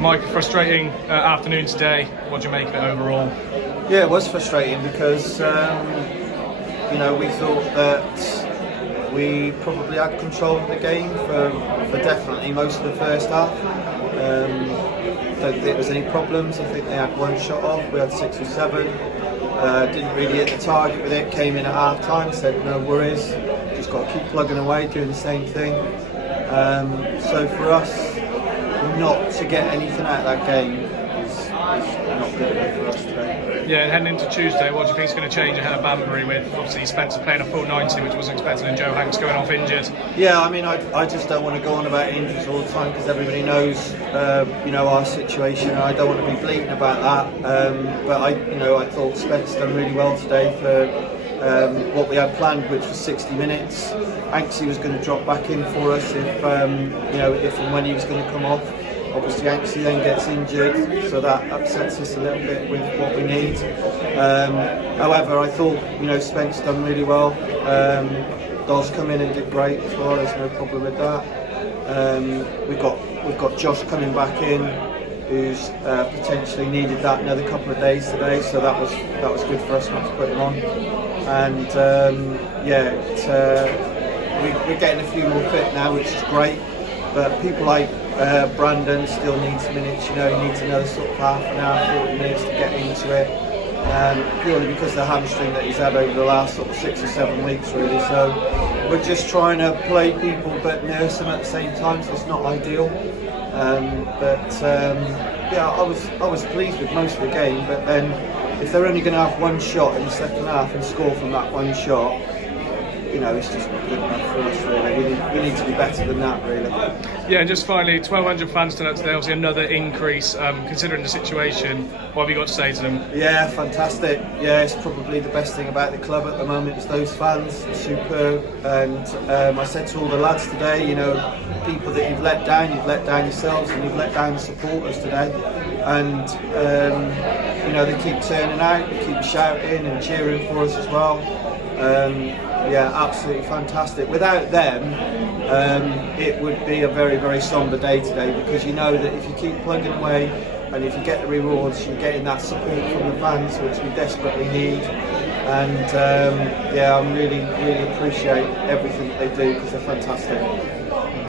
Mike, frustrating afternoon today. What do you make of it overall? Yeah, it was frustrating because we thought that we probably had control of the game for definitely most of the first half. Don't think there was any problems. I think they had one shot off. We had 6 or 7. Didn't really hit the target with it. Came in at half time, said no worries. Just got to keep plugging away, doing the same thing. So for us, not to get anything out of that game is not good enough for us today. Yeah, and heading into Tuesday, what do you think is going to change ahead of Banbury with obviously Spencer playing a full 90, which wasn't expected, and Joe Hanks going off injured? Yeah, I mean, I just don't want to go on about injuries all the time because everybody knows, our situation. I don't want to be bleating about that. But I thought Spence done really well today for what we had planned, which was 60 minutes. Anksy was going to drop back in for us if and when he was going to come off. Obviously Anksy then gets injured, so that upsets us a little bit with what we need. However, I thought Spence done really well. Doz come in and did great as well. There's no problem with that. We've got Josh coming back in, who's potentially needed that another couple of days today, so that was good for us not to put him on. And we're getting a few more fit now, which is great. But people like Brandon still needs minutes. He needs another sort of half an hour, 40 minutes to get into it. Purely because of the hamstring that he's had over the last sort of 6 or 7 weeks, really. So we're just trying to play people but nurse them at the same time, so it's not ideal. I was pleased with most of the game, but then if they're only going to have one shot in the second half and score from that one shot, it's just not good enough for us, really. We need to be better than that, really. Yeah, and just finally, 1,200 fans turned up today, obviously another increase. Considering the situation, what have you got to say to them? Yeah, fantastic. Yeah, it's probably the best thing about the club at the moment is those fans. Superb. And I said to all the lads today, people that you've let down yourselves, and you've let down the supporters today. And they keep turning out, they keep shouting and cheering for us as well. Absolutely fantastic. Without them, it would be a very, very sombre day today, because you know that if you keep plugging away and if you get the rewards, you're getting that support from the fans, which we desperately need. And I really, really appreciate everything that they do, because they're fantastic.